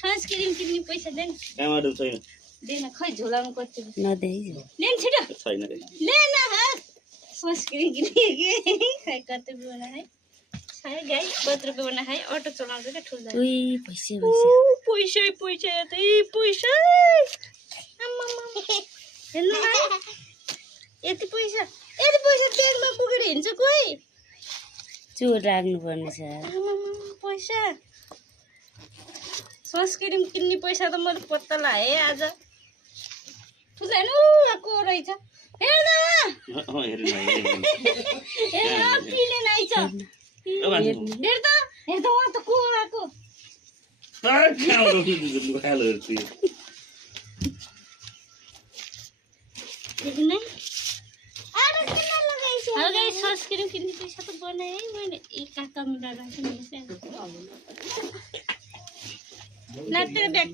sunscreen किन्ने पैसा then कहाँबाट छैन देन खै झोलामा कति नदे लेन छिटो छैन लेन सनस्क्रिन किन्ने के खै कति बना है है गाई 5 रुपैयाँ बना है अटो चलाउँछ के ठुल जान्छ उई पैसा पैसा पैसा यतै पैसा आम्मामा हेर्नु न यति पैसा तेलमा पुगेर हिँड्छ कोही चोर राख्नु पर्ने छ आम्मामा पैसा सनस्क्रिन किन्ने पैसा त मैले पत्ता लाएँ आज ठुजानु आएको रहेछ हेर्न हेर्नु हेर्न पिलेन आइछ हेर त वहाँ त को आएको देख्नु है सनस्क्रिन किन्ने पैसा त बनाएँ है मैले एक काका मिलाएर राखेँ नि नाट्य ब्याग